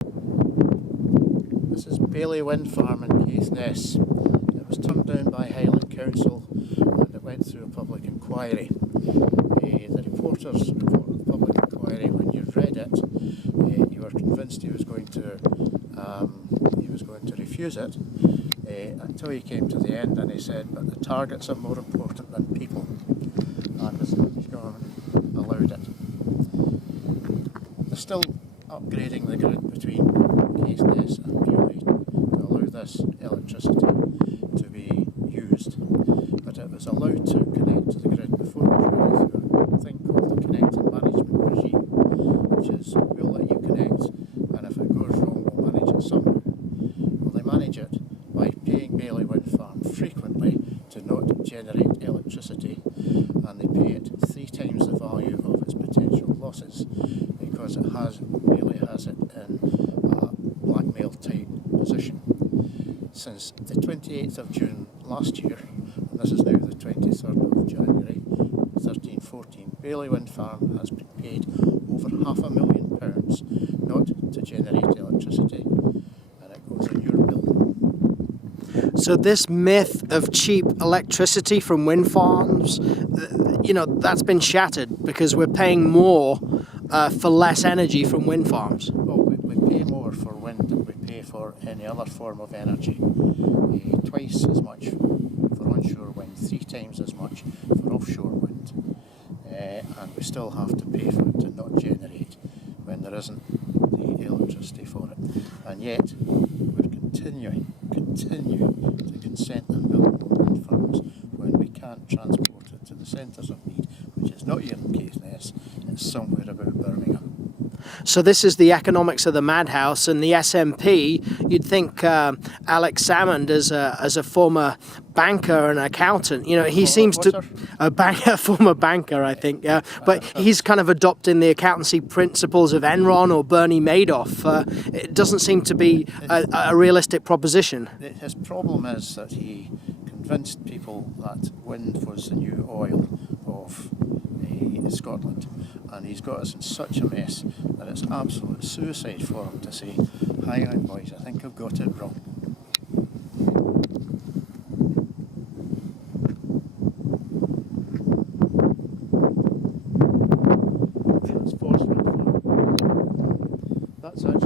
This is Baillie Wind Farm in Caithness. It was turned down by Highland Council and it went through a public inquiry. The reporter's report of the public inquiry, when you read it, you were convinced he was going to refuse it until he came to the end and he said, but the targets are more important than people, and the Scottish Government allowed it. They're still upgrading the grid between Caithness and Baillie to allow this electricity to be used, but it was allowed to connect to the grid before it was ready through a thing called the Connect and Management regime, which is we'll let you connect and if it goes wrong we'll manage it somehow. Well, they manage it by paying Baillie Wind Farm frequently to not generate electricity, and they pay it 3 times the value of its potential losses because Baillie has it in a blackmail type position. Since the 28th of June last year, and this is now the 23rd of January 13-14, Baillie Wind Farm has been paid over £500,000 not to generate electricity, and it goes on your bill. So this myth of cheap electricity from wind farms, that's been shattered because we're paying more for less energy from wind farms. Well, we pay more for wind than we pay for any other form of energy. Twice as much for onshore wind, 3 times as much for offshore wind. And we still have to pay for it to not generate when there isn't the electricity for it. And yet, we're continuing to consent and build more wind farms when we can't transport it to the centres of need, which is not here in Caithness, it's somewhere about Birmingham. So this is the economics of the madhouse, and the SNP, you'd think Alex Salmond, as a former banker and accountant, he seems to a former banker, I think, but he's kind of adopting the accountancy principles of Enron or Bernie Madoff. It doesn't seem to be a realistic proposition. His problem is that he convinced people that wind was the new oil of Scotland, and he's got us in such a mess that it's absolute suicide for him to say, hang on boys, I think I've got it wrong. That's actually